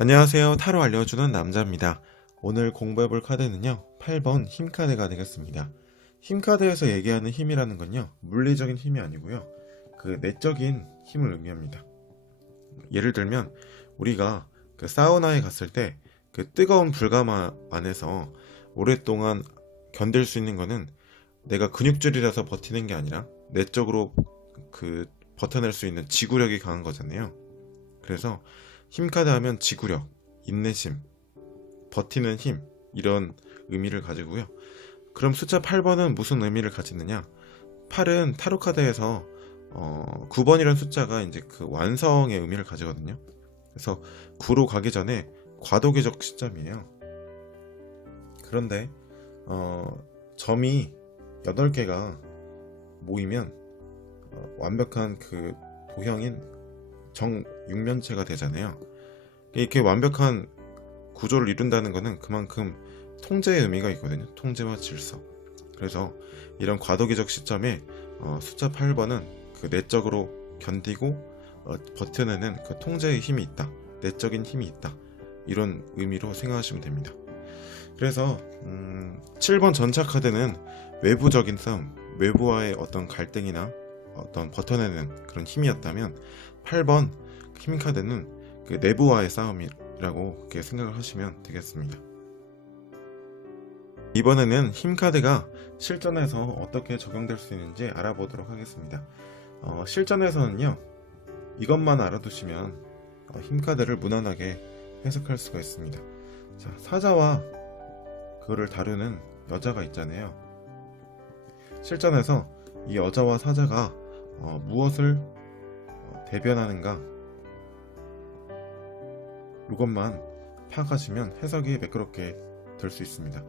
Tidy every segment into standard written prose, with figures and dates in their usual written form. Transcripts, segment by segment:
안녕하세요. 타로 알려주는 남자입니다. 오늘 공부해볼 카드는요, 8번 힘카드가 되겠습니다. 힘카드에서 얘기하는 힘이라는 건요, 물리적인 힘이 아니고요, 그 내적인 힘을 의미합니다. 예를 들면 우리가 그 사우나에 갔을 때 그 뜨거운 불가마 안에서 오랫동안 견딜 수 있는 거는 내가 근육질이라서 버티는 게 아니라 내적으로 그 버텨낼 수 있는 지구력이 강한 거잖아요. 그래서 힘카드 하면 지구력, 인내심, 버티는 힘, 이런 의미를 가지고요. 그럼 숫자 8번은 무슨 의미를 가지느냐? 8은 타로카드에서 9번이라는 숫자가 이제 그 완성의 의미를 가지거든요. 그래서 9로 가기 전에 과도기적 시점이에요. 그런데 점이 8개가 모이면 완벽한 그 도형인 정육면체가 되잖아요. 이렇게 완벽한 구조를 이룬다는 것은 그만큼 통제의 의미가 있거든요. 통제와 질서. 그래서 이런 과도기적 시점에 숫자 8번은 그 내적으로 견디고 버텨내는 그 통제의 힘이 있다. 내적인 힘이 있다. 이런 의미로 생각하시면 됩니다. 그래서 7번 전차 카드는 외부적인 싸움, 외부와의 어떤 갈등이나 어떤 버텨내는 그런 힘이었다면 8번 힘카드는 그 내부와의 싸움이라고 그렇게 생각을 하시면 되겠습니다. 이번에는 힘카드가 실전에서 어떻게 적용될 수 있는지 알아보도록 하겠습니다. 실전에서는요, 이것만 알아두시면 힘카드를 무난하게 해석할 수가 있습니다. 자, 사자와 그거를 다루는 여자가 있잖아요. 실전에서 이 여자와 사자가 무엇을 대변하는가, 이것만 파악하시면 해석이 매끄럽게 될 수 있습니다.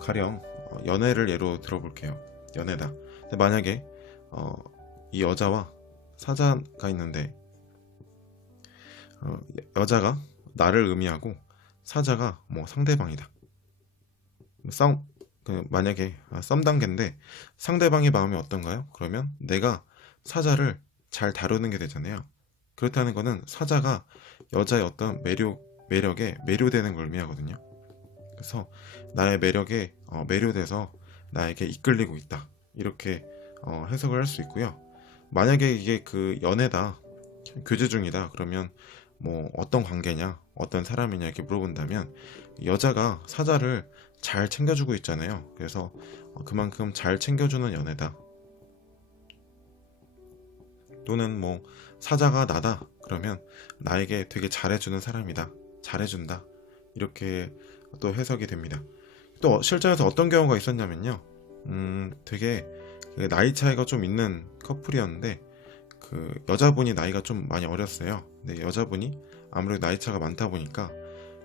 가령 연애를 예로 들어볼게요. 연애다. 근데 만약에 이 여자와 사자가 있는데 여자가 나를 의미하고 사자가 뭐 상대방이다. 만약에 썸 단계인데 상대방의 마음이 어떤가요? 그러면 내가 사자를 잘 다루는 게 되잖아요. 그렇다는 거는 사자가 여자의 어떤 매력에 매료되는 걸 의미하거든요. 그래서 나의 매력에 매료돼서 나에게 이끌리고 있다. 이렇게 해석을 할 수 있고요. 만약에 이게 그 연애다, 교제 중이다, 그러면 뭐 어떤 관계냐, 어떤 사람이냐 이렇게 물어본다면 여자가 사자를 잘 챙겨주고 있잖아요. 그래서 그만큼 잘 챙겨주는 연애다. 또는 뭐 사자가 나다 그러면 나에게 되게 잘해주는 사람이다, 잘해준다, 이렇게 또 해석이 됩니다. 또 실전에서 어떤 경우가 있었냐면요, 되게 그 나이 차이가 좀 있는 커플이었는데 그 여자분이 나이가 좀 많이 어렸어요. 근데 여자분이 아무래도 나이 차가 많다 보니까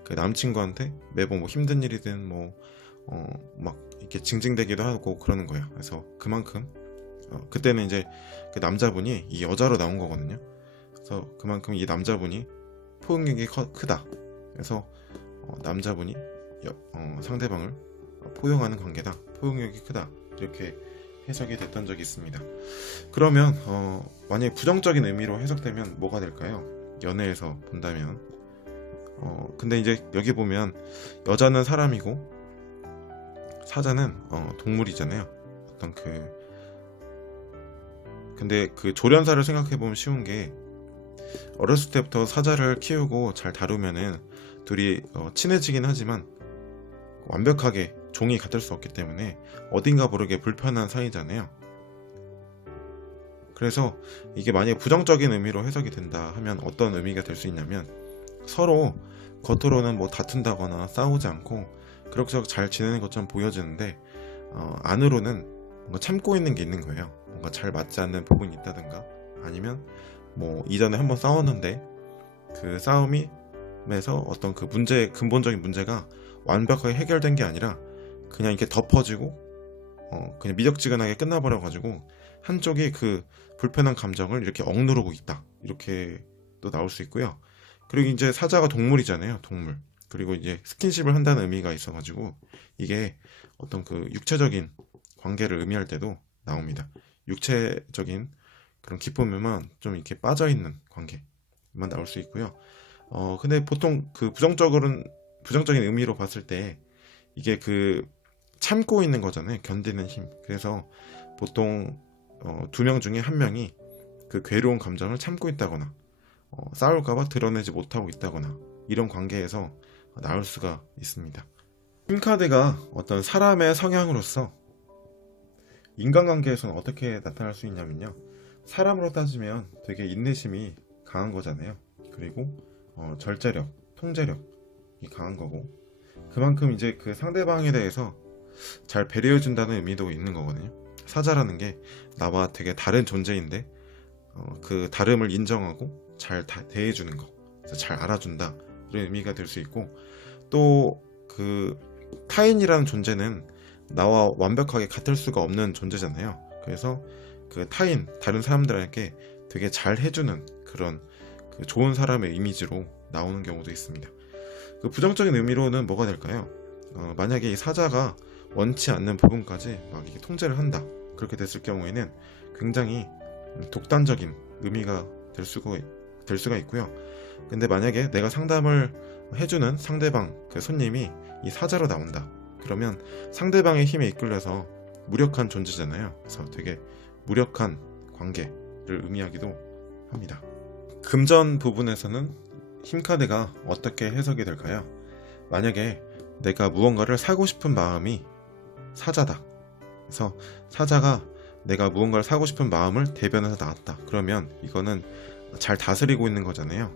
그 남친구한테 매번 뭐 힘든 일이든 뭐 막 이렇게 징징대기도 하고 그러는 거예요. 그래서 그만큼 그때는 이제 그 남자분이 이 여자로 나온 거거든요. 그래서 그만큼 이 남자분이 포용력이 크다. 그래서 남자분이 상대방을 포용하는 관계다. 포용력이 크다. 이렇게 해석이 됐던 적이 있습니다. 그러면 만약에 부정적인 의미로 해석되면 뭐가 될까요? 연애에서 본다면 근데 이제 여기 보면 여자는 사람이고 사자는 동물이잖아요. 어떤 근데 그 조련사를 생각해보면 쉬운 게, 어렸을 때부터 사자를 키우고 잘 다루면은 둘이 친해지긴 하지만 완벽하게 종이 같을 수 없기 때문에 어딘가 모르게 불편한 사이잖아요. 그래서 이게 만약에 부정적인 의미로 해석이 된다 하면 어떤 의미가 될 수 있냐면, 서로 겉으로는 뭐 다툰다거나 싸우지 않고 그럭저럭 잘 지내는 것처럼 보여지는데 안으로는 뭔가 참고 있는 게 있는 거예요. 뭔가 잘 맞지 않는 부분이 있다든가, 아니면 뭐 이전에 한번 싸웠는데 그 싸움에서 어떤 그 근본적인 문제가 완벽하게 해결된 게 아니라 그냥 이렇게 덮어지고 그냥 미적지근하게 끝나버려 가지고 한쪽이 그 불편한 감정을 이렇게 억누르고 있다, 이렇게 또 나올 수 있고요. 그리고 이제 사자가 동물이잖아요. 동물. 그리고 이제 스킨십을 한다는 의미가 있어가지고 이게 어떤 그 육체적인 관계를 의미할 때도 나옵니다. 육체적인 그런 기쁨에만 좀 이렇게 빠져있는 관계만 나올 수 있고요. 근데 보통 그 부정적인 의미로 봤을 때 이게 그 참고 있는 거잖아요. 견디는 힘. 그래서 보통 두 명 중에 한 명이 그 괴로운 감정을 참고 있다거나 싸울까봐 드러내지 못하고 있다거나 이런 관계에서 나올 수가 있습니다. 힘카드가 어떤 사람의 성향으로서 인간관계에서는 어떻게 나타날 수 있냐면요. 사람으로 따지면 되게 인내심이 강한 거잖아요. 그리고 절제력, 통제력이 강한 거고, 그만큼 이제 그 상대방에 대해서 잘 배려해준다는 의미도 있는 거거든요. 사자라는 게 나와 되게 다른 존재인데 그 다름을 인정하고 잘 대해주는 거, 잘 알아준다, 이런 의미가 될 수 있고, 또 그 타인이라는 존재는 나와 완벽하게 같을 수가 없는 존재잖아요. 그래서 그 다른 사람들에게 되게 잘 해주는 그런 그 좋은 사람의 이미지로 나오는 경우도 있습니다. 그 부정적인 의미로는 뭐가 될까요? 만약에 이 사자가 원치 않는 부분까지 막 이렇게 통제를 한다, 그렇게 됐을 경우에는 굉장히 독단적인 의미가 될 수가 있고요. 근데 만약에 내가 상담을 해주는 상대방 그 손님이 이 사자로 나온다, 그러면 상대방의 힘에 이끌려서 무력한 존재잖아요. 그래서 되게 무력한 관계를 의미하기도 합니다. 금전 부분에서는 힘카드가 어떻게 해석이 될까요? 만약에 내가 무언가를 사고 싶은 마음이 사자다. 그래서 사자가 내가 무언가를 사고 싶은 마음을 대변해서 나왔다. 그러면 이거는 잘 다스리고 있는 거잖아요.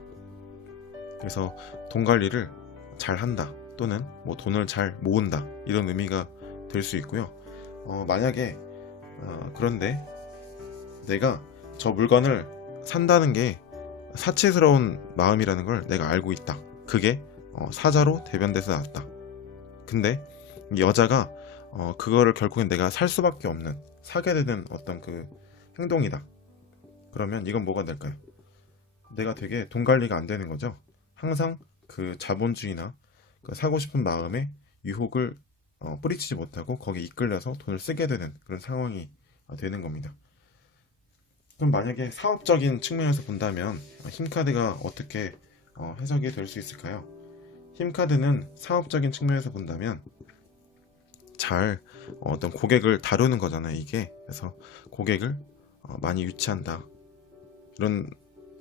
그래서 돈 관리를 잘 한다, 또는 뭐 돈을 잘 모은다, 이런 의미가 될 수 있고요. 만약에 그런데 내가 저 물건을 산다는 게 사치스러운 마음이라는 걸 내가 알고 있다. 그게 사자로 대변돼서 나왔다. 근데 이 여자가 그거를 결국엔 내가 살 수밖에 없는, 사게 되는 어떤 그 행동이다. 그러면 이건 뭐가 될까요? 내가 되게 돈 관리가 안 되는 거죠. 항상 그 자본주의나 그 사고 싶은 마음에 유혹을 뿌리치지 못하고 거기에 이끌려서 돈을 쓰게 되는 그런 상황이 되는 겁니다. 그럼 만약에 사업적인 측면에서 본다면 힘카드가 어떻게 해석이 될 수 있을까요? 힘카드는 사업적인 측면에서 본다면 잘 어떤 고객을 다루는 거잖아요, 이게. 그래서 고객을 많이 유치한다, 이런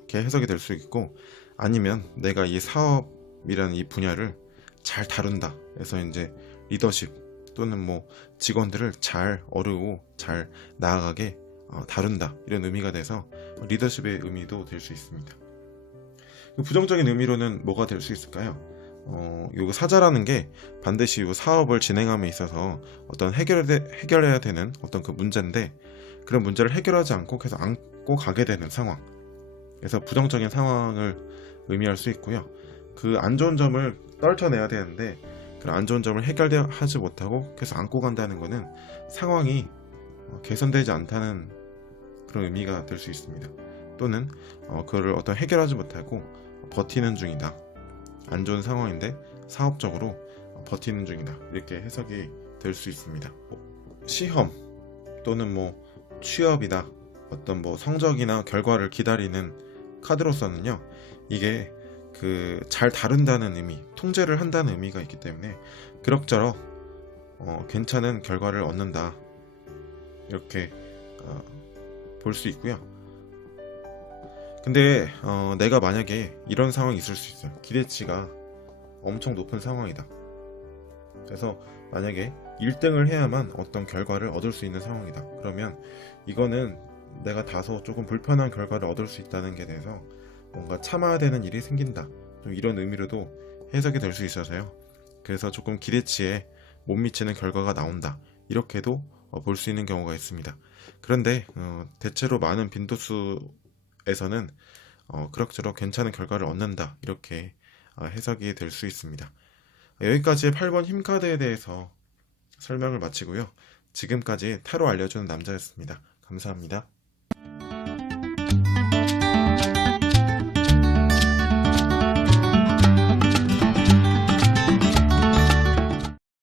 게 해석이 될 수 있고, 아니면 내가 이 사업이라는 이 분야를 잘 다룬다, 그래서 이제 리더십 또는 뭐 직원들을 잘 어르고 잘 나아가게 다룬다, 이런 의미가 돼서 리더십의 의미도 될 수 있습니다. 부정적인 의미로는 뭐가 될 수 있을까요? 요 사자라는 게 반드시 요 사업을 진행함에 있어서 어떤 해결해야 되는 어떤 그 문제인데, 그런 문제를 해결하지 않고 계속 안고 가게 되는 상황, 그래서 부정적인 상황을 의미할 수 있고요. 그 안 좋은 점을 떨쳐내야 되는데 그 안 좋은 점을 해결하지 못하고 계속 안고 간다는 거는 상황이 개선되지 않다는 그런 의미가 될 수 있습니다. 또는 그거를 어떤 해결하지 못하고 버티는 중이다, 안 좋은 상황인데 사업적으로 버티는 중이다, 이렇게 해석이 될 수 있습니다. 시험 또는 뭐 취업이다, 어떤 뭐 성적이나 결과를 기다리는 카드로서는요, 이게 그 잘 다룬다는 의미, 통제를 한다는 의미가 있기 때문에 그럭저럭 괜찮은 결과를 얻는다, 이렇게 볼 수 있고요. 근데 내가 만약에 이런 상황이 있을 수 있어요. 기대치가 엄청 높은 상황이다. 그래서 만약에 1등을 해야만 어떤 결과를 얻을 수 있는 상황이다. 그러면 이거는 내가 다소 조금 불편한 결과를 얻을 수 있다는 게 돼서 뭔가 참아야 되는 일이 생긴다, 좀 이런 의미로도 해석이 될 수 있어서요. 그래서 조금 기대치에 못 미치는 결과가 나온다, 이렇게도 볼 수 있는 경우가 있습니다. 그런데 대체로 많은 빈도수에서는 그럭저럭 괜찮은 결과를 얻는다, 이렇게 해석이 될 수 있습니다. 여기까지 8번 힘카드에 대해서 설명을 마치고요. 지금까지 타로 알려주는 남자였습니다. 감사합니다.